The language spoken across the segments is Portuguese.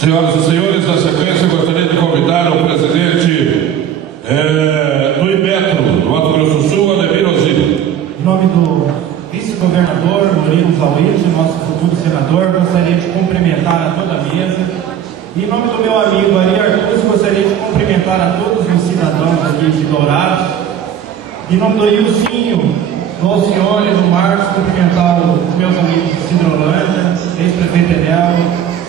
Senhoras e senhores, na sequência eu gostaria de convidar o presidente do IBETRO, do Mato Grosso do Sul, Ademir Ozili. Em nome do vice-governador Murilo Zawid, nosso futuro senador, gostaria de cumprimentar a toda a mesa. E em nome do meu amigo Ari Artuz, gostaria de cumprimentar a todos os cidadãos aqui de Dourados. Em nome do Ilcinho, do Alcione, do Marcos, cumprimentar os meus amigos de Cidrolândia, ex-prefeito Enel,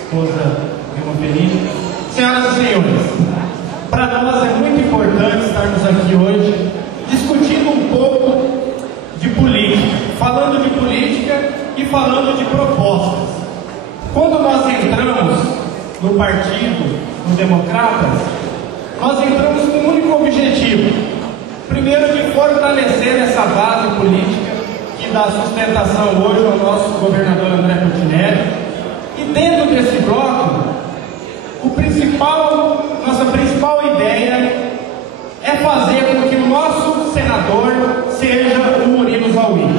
esposa Vilma Felipe. Senhoras e senhores, para nós é muito importante estarmos aqui hoje discutindo um pouco de política, falando de política e falando de propostas. Quando nós entramos no partido, no Democratas, nós entramos com um único objetivo: primeiro, de fortalecer essa base política que dá sustentação hoje ao nosso governador André Coutinelli. E dentro desse bloco, nossa principal ideia é fazer com que o nosso senador seja o Murilo Zawid.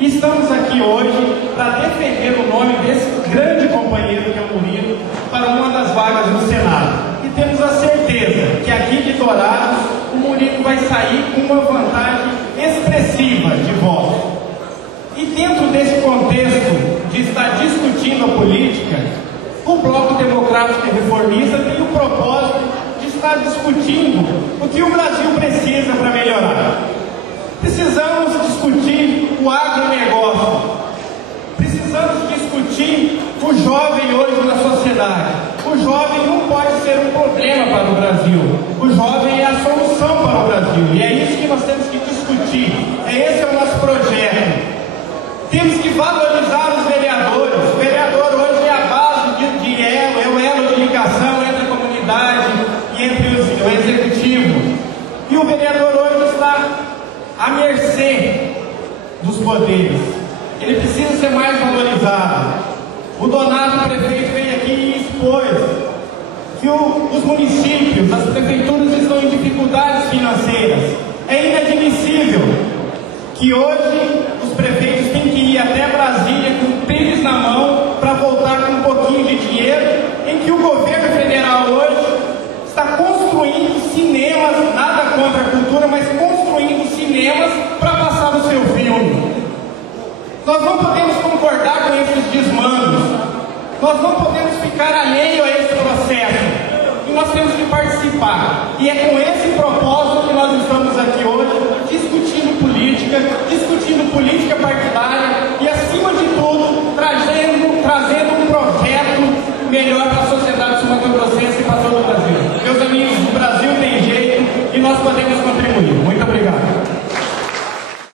Estamos aqui hoje para defender o nome desse grande companheiro que é o Murilo para uma das vagas no Senado. E temos a certeza que aqui de Dourados o Murilo vai sair com uma vantagem expressiva de votos. E dentro desse contexto de estar discutindo a política, o Bloco Democrático e Reformista tem o propósito de estar discutindo o que o Brasil precisa para melhorar. Precisamos discutir o agronegócio. Precisamos discutir o jovem hoje na sociedade. O jovem não pode ser um problema para o Brasil. O jovem é a solução para o Brasil. E é isso que nós temos que discutir. Esse é o nosso projeto. Temos que valorizar os vereadores. O vereador hoje é a base de elo, é o elo de ligação entre a comunidade e entre o executivo. E o vereador hoje está à mercê dos poderes. Ele precisa ser mais valorizado. O Donato, prefeito, veio aqui e expôs que os municípios, as prefeituras estão em dificuldades financeiras. É inadmissível que hoje os prefeitos têm que ir até Brasília com o pires na mão para voltar com um pouquinho de dinheiro, em que o governo federal hoje está construindo cinemas, nada contra a cultura, mas construindo cinemas para passar o seu filme. Nós não podemos concordar com esses desmandos, nós não podemos ficar alheio a esse processo, e nós temos que participar. E é com esse propósito que nós estamos aqui hoje, discutindo política partidária e, acima de tudo, trazendo